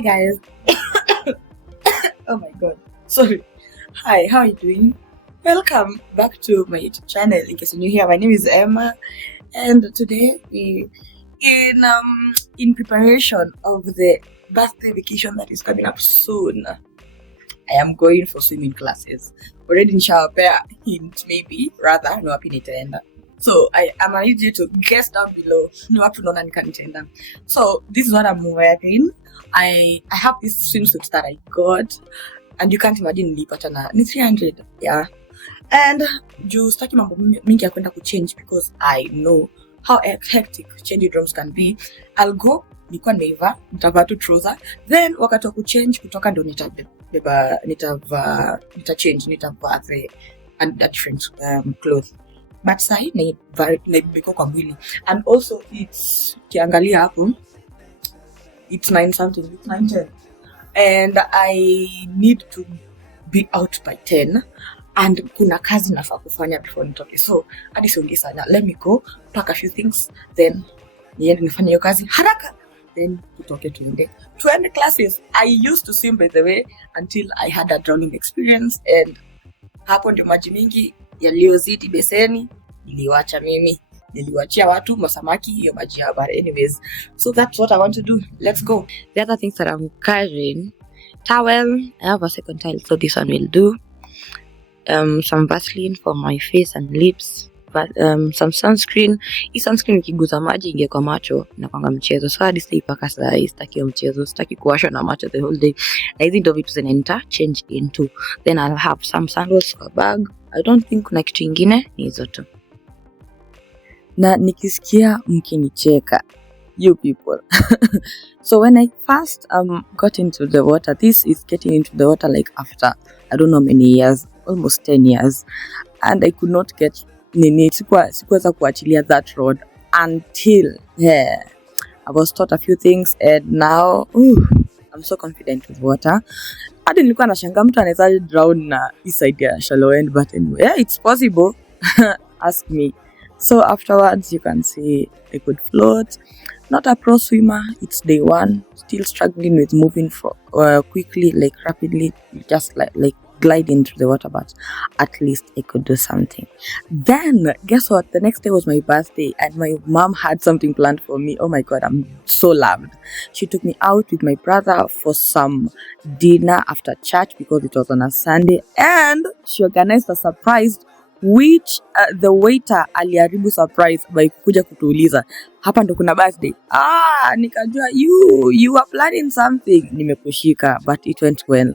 Hi guys. Oh my god. Sorry. Hi, how are you doing? Welcome back to my YouTube channel. In case you're new here, my name is Emma, and today we in preparation of the birthday vacation that is coming up soon. I am going for swimming classes. Already nishawapea hint, maybe rather no wapi nitaenda. So I need you to guess down below ni wapi unaona nitaenda. So this is what I'm wearing. I have this swimsuit that I got, and you can't imagine nilipata na ni 300. Yeah. And juu staki mambo mingi ya kwenda kuchange because I know how hectic change rooms can be. I'll go nikuwa nimeiva, nitavaa tu trouser, then wakati wa kuchange kutoka ndo nitavaa the different clothes. But sahi naibiko kwa mwili. And also it's kiangalia hapo, it's 9 something, it's 9:10, and I need to be out by 10, and kuna kazi nafaa kufanya before nitoke. So hadi siongee sana, let me go pack a few things, then niende nifanye hiyo kazi haraka, then tutoke tuende classes. I used to swim, by the way, until I had a drowning experience, and hapo ndio maji mingi yaliyozidi beseni niliwachia watu masamaki hiyo maji ya bahari. Anyways, so that's what I want to do. Let's go. The other things that I'm carrying: towel. I have a second towel, so this one will do. Some Vaseline for my face and lips, but some sunscreen. Hii sunscreen ikiguza maji ingia kwa macho inakwanga mchezo, so hadi sipaka saa hii, sitaki mchezo, sitaki kuwashwa na macho the whole day. Na hizi ndio vitu zenita change into. Then I'll have some sandals for bag. I don't think kuna kitu ingine, ni hizo tu. Na nikisikia mkinicheka, you people. So when I first got into the water, this is getting into the water like after I don't know many years, almost 10 years, and I could not get sikuweza kuachilia that road until I was taught a few things, and now I'm so confident with water. Hadi nilikuwa nashangaa mtu anaweza drown na this idea shallow end, but anyway, yeah, it's possible. Ask me. So afterwards, you can see I could float. Not a pro swimmer. It's day 1. Still struggling with moving quickly, like rapidly, just like glide into the water. But at least I could do something. Then guess what? The next day was my birthday, and my mom had something planned for me. Oh my god, I'm so loved. She took me out with my brother for some dinner after church because it was on a Sunday, and she organized a surprise, which the waiter aliharibu surprise by kuja kutuuliza hapa ndo kuna birthday. Nikajua you are planning something. Nimekushika, but it went well.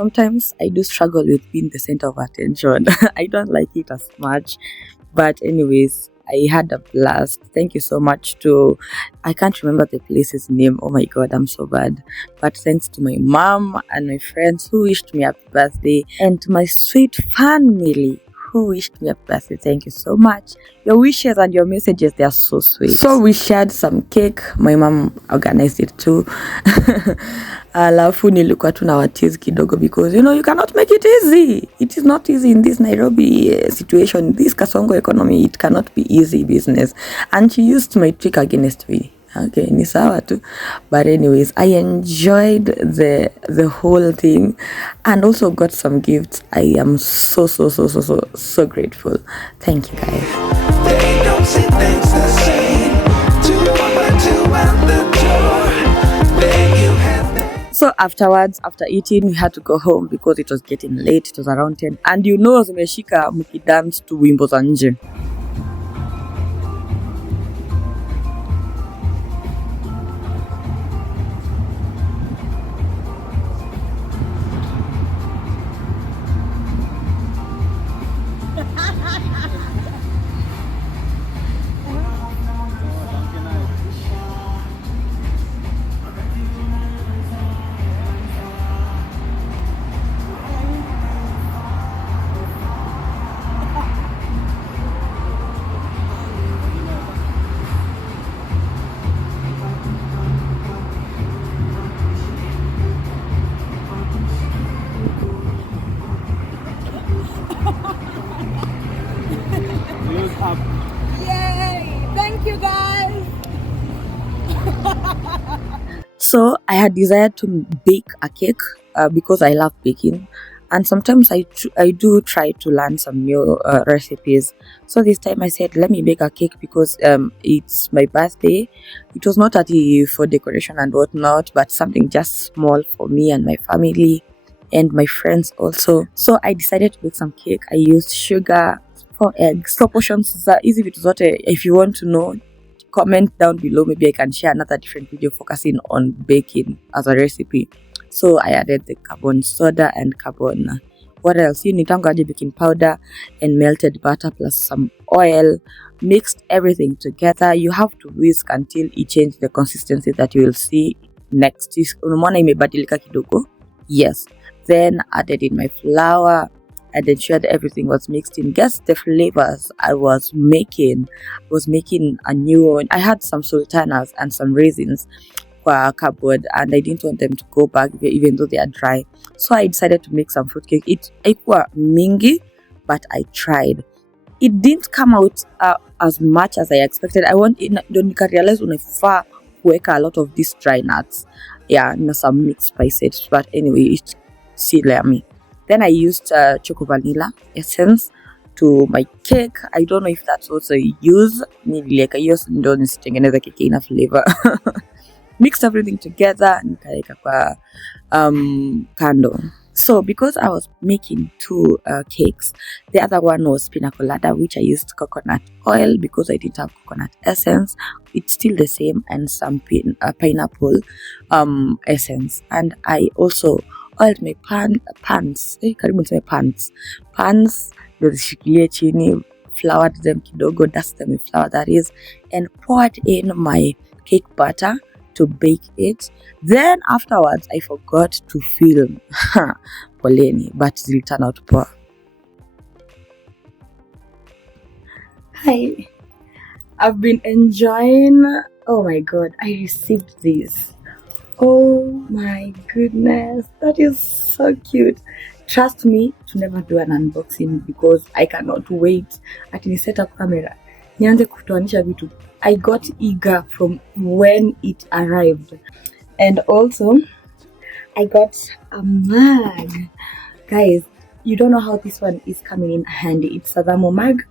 sometimes I do struggle with being the center of attention. I don't like it as much. But anyways, I had a blast. Thank you so much to, I can't remember the place's name. Oh my god, I'm so bad. But thanks to my mom and my friends who wished me happy birthday, and to my sweet family who wished me happy birthday. Thank you so much. Your wishes and your messages, they are so sweet. So we shared some cake. My mom organized it too. Alafu nilikuwa tu na watizi kidogo because you cannot make it easy. It is not easy in this Nairobi situation, this Kasongo economy. It cannot be easy business, and she used my trick against me. Okay, ni sawa tu. But anyways, I enjoyed the whole thing and also got some gifts. I am so grateful. Thank you, guys. They don't see things the same. So afterwards, after eating, we had to go home because it was getting late. It was around 10. And zimeshika mukidance to wimbo za nje. Yay! Thank you, guys. So I had desired to bake a cake because I love baking, and sometimes I do try to learn some new recipes. So this time I said, let me bake a cake because it's my birthday. It was not for decoration and whatnot, but something just small for me and my family and my friends also. So I decided to bake some cake. I used sugar, 4 eggs. Proportions are easy vitu zote. If you want to know, comment down below. Maybe I can share another different video focusing on baking as a recipe. So I added the carbon soda and carbon, what else? You need baking powder and melted butter plus some oil. Mixed everything together. You have to whisk until it changes the consistency that you will see next. Unaona imebadilika kidogo? Yes. Then added in my flour. I ensured everything was mixed in. Guess the flavors I was making. A new one. I had some sultanas and some raisins for cupboard, and I didn't want them to go back even though they are dry. So I decided to make some fruitcake. It was mingy, but I tried. It didn't come out as much as I expected. I realized unafaa kuweka a lot of these dry nuts. Yeah, and some mixed spices. But anyway, it's still yummy. Then I used choco vanilla essence to my cake. I don't know if that's also used. Niliweka hiyo ndio nisitengeneze keki ina flavor. Mixed everything together nikaweka kwa kando. So because I was making 2 cakes, the other one was pina colada, which I used coconut oil because I didn't have coconut essence. It's still the same, and some pineapple essence. And I also oiled my pans. Pans ndio zishikilie chini, floured them kidogo, dust them with flour that is, and poured in my cake batter to bake it. Then afterwards I forgot to film. Poleni, but it turned out poor. Hi, I've been enjoying. Oh my god, I received this. Oh my goodness, that is so cute. Trust me to never do an unboxing because I cannot wait. Ati ni set up camera nianze kutoanisha vitu. I got eager from when it arrived. And also I got a mug. Guys, you don't know how this one is coming in handy. It's a thermo mug,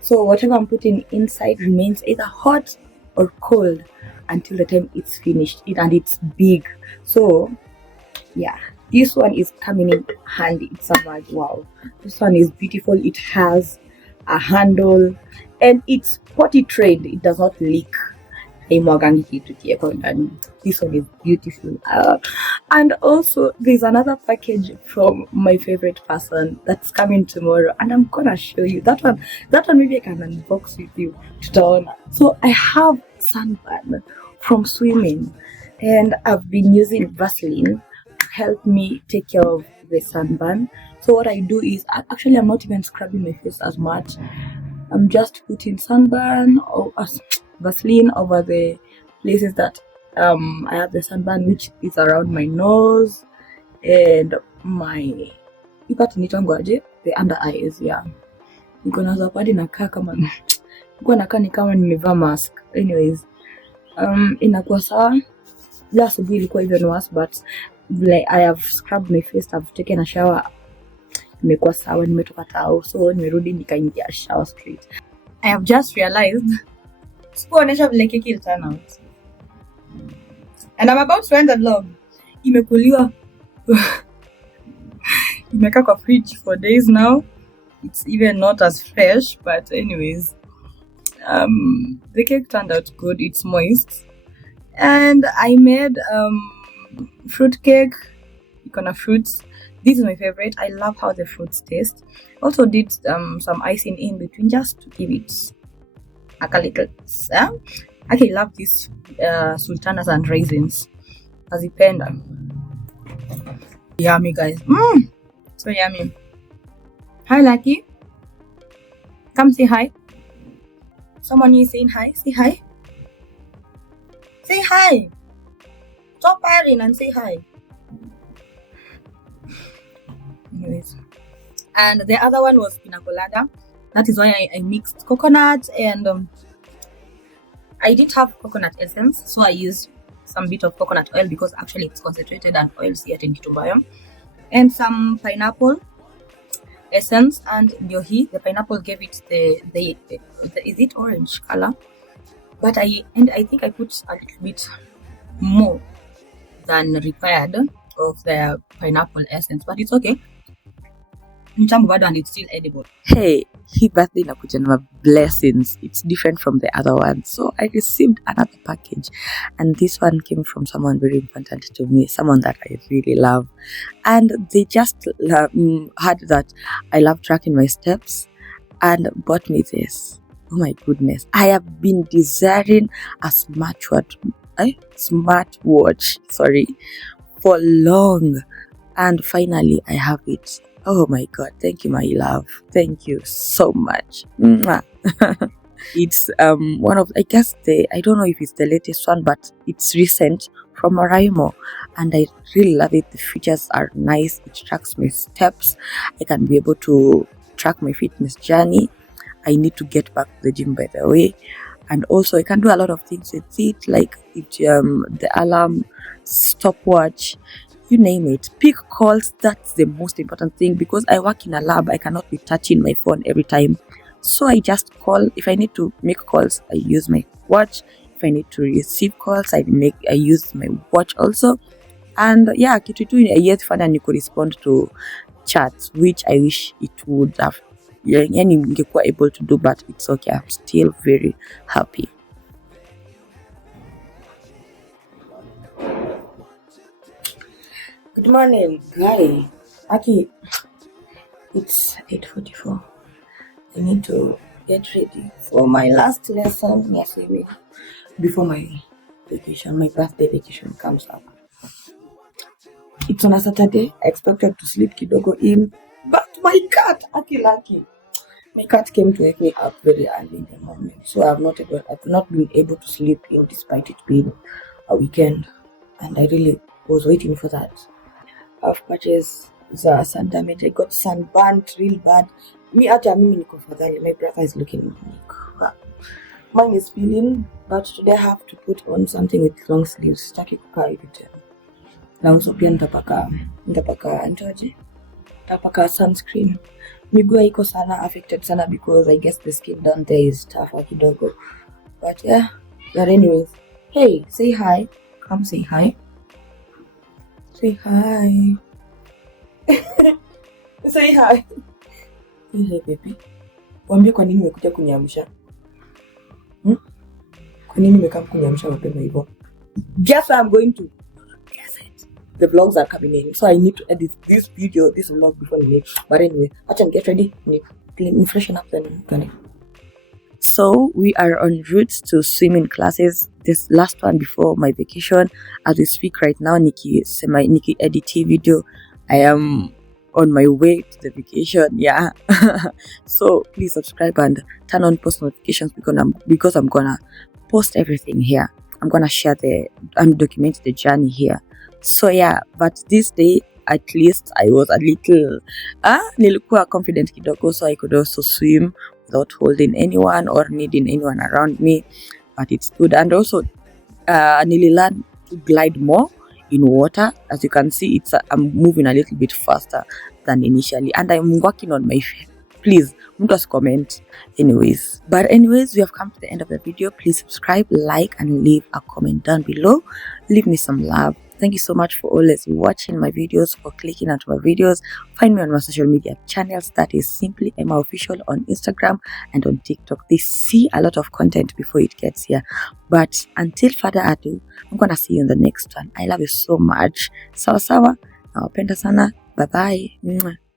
so whatever I'm putting inside remains either hot or cold until the time it's finished. And it's big, so yeah, this one is coming in handy. It's a mug. Wow, this one is beautiful. It has a handle and it's potty trained. It does not leak. haimwagangi kitu kieko ndani. This one is beautiful. And also there's another package from my favorite person that's coming tomorrow, and I'm gonna show you that one maybe I can unbox with you tutaona. So I have sunburn from swimming, and I've been using Vaseline to help me take care of the sunburn. So what I do is, actually I'm not even scrubbing my face as much. I'm just putting sunburn or Vaseline over the places that I have the sunburn, which is around my nose and my the under eyes. Yeah, niko padi nakaa kama niko nakaa ni kama nimevaa mask. Anyways, inakuwa sawa. Last week ilikuwa even worse, but like I have scrubbed my face, I've taken a shower, nimekuwa sawa, nimetoka tao, so nimerudi nikaingia shower straight. I have just realized sikuonesha vile keki will turn out, and I'm about to end the vlog. Imekuliwa imekaa kwa fridge for days now. It's even not as fresh, but anyways, the cake turned out good. It's moist, and I made fruit cake. Ikona fruits. This is my favorite. I love how the fruits taste. Also did some icing in between just to give it a little. I love these sultanas and raisins. Azipenda. Yummy, guys. So yummy. Hi, Lucky. Come say hi. Someone is saying hi. Say hi. Say hi. Stop pairing and say hi. Anyways, and the other one was pina colada. That is why I mixed coconut, and I didn't have coconut essence, so I used some bit of coconut oil because actually it's concentrated and oil yet in kitu, and some pineapple essence. And the pineapple gave it the is it orange color, but I think I put a little bit more than required of the pineapple essence, but it's okay. And it's still edible. Hey, hii birthday nakuja na blessings. It's different from the other one. So I received another package, and this one came from someone very important to me, someone that I really love. And they just heard that I love tracking my steps and bought me this. Oh my goodness. I have been desiring a smartwatch for long, and finally I have it. Oh my god, thank you, my love. Thank you so much. It's one of, I guess I don't know if it's the latest one, but it's recent from Oraimo, and I really love it. The features are nice. It tracks my steps. I can be able to track my fitness journey. I need to get back to the gym, by the way, and also I can do a lot of things with it, like the alarm, stopwatch, you name it. Pick calls, that's the most important thing, because I work in a lab. I cannot be touching my phone every time, so I just call. If I need to make calls, I use my watch. If I need to receive calls, I use my watch also. And yeah, kitu tu yet fanya ni ku respond to chats, which I wish it would have ningekuwa able to do, but it's okay. I'm still very happy. Good morning, guy. Aki, it's 8:44. I need to get ready for my last lesson before my vacation, my birthday vacation comes up. It's on a Saturday. I expected to sleep kidogo in, but my cat, Aki, my cat came to wake me up very early in the morning, so I've not been able to sleep in despite it being a weekend, and I really was waiting for that. I've purchased the sun damage. I got sunburnt real bad. My brother is looking at me. Mine is peeling, but today I have to put on something with long sleeves. Na uso pia nitapaka sunscreen. Miguu iko sana affected sana because I guess the skin down there is tougher kidogo. But yeah, but anyways. Hey, say hi. Come say hi. Say hi. Say hi. Hey baby. Wambie kwa nini umekuja kuniamsha? Kwa nini nimekam kuniamsha mapema hivyo? Guess where I'm going to? Guess it. The vlogs are coming in, so I need to edit this vlog before me. But anyway, I can get ready. Clean, freshen up, then. So we are en route to swimming classes. This last one before my vacation. As we speak right now, Nikki edit video. I am on my way to the vacation. Yeah. So please subscribe and turn on post notifications because I'm gonna post everything here. I'm gonna share and document the journey here. So yeah, but this day at least I was a little nilikuwa confident kidogo, so I could also swim without holding anyone or needing anyone around me. But it's good, and also nililearn to glide more in water. As you can see, I'm moving a little bit faster than initially, and I'm working on my please just comment. But anyways, we have come to the end of the video. Please subscribe, like, and leave a comment down below. Leave me some love. Thank you so much for always watching my videos, for clicking onto my videos. Find me on my social media channels. That is simply Emma Official on Instagram and on TikTok. They see a lot of content before it gets here. But until further ado, I'm gonna see you in the next one. I love you so much. Sawa sawa. Nawapenda sana. Bye bye.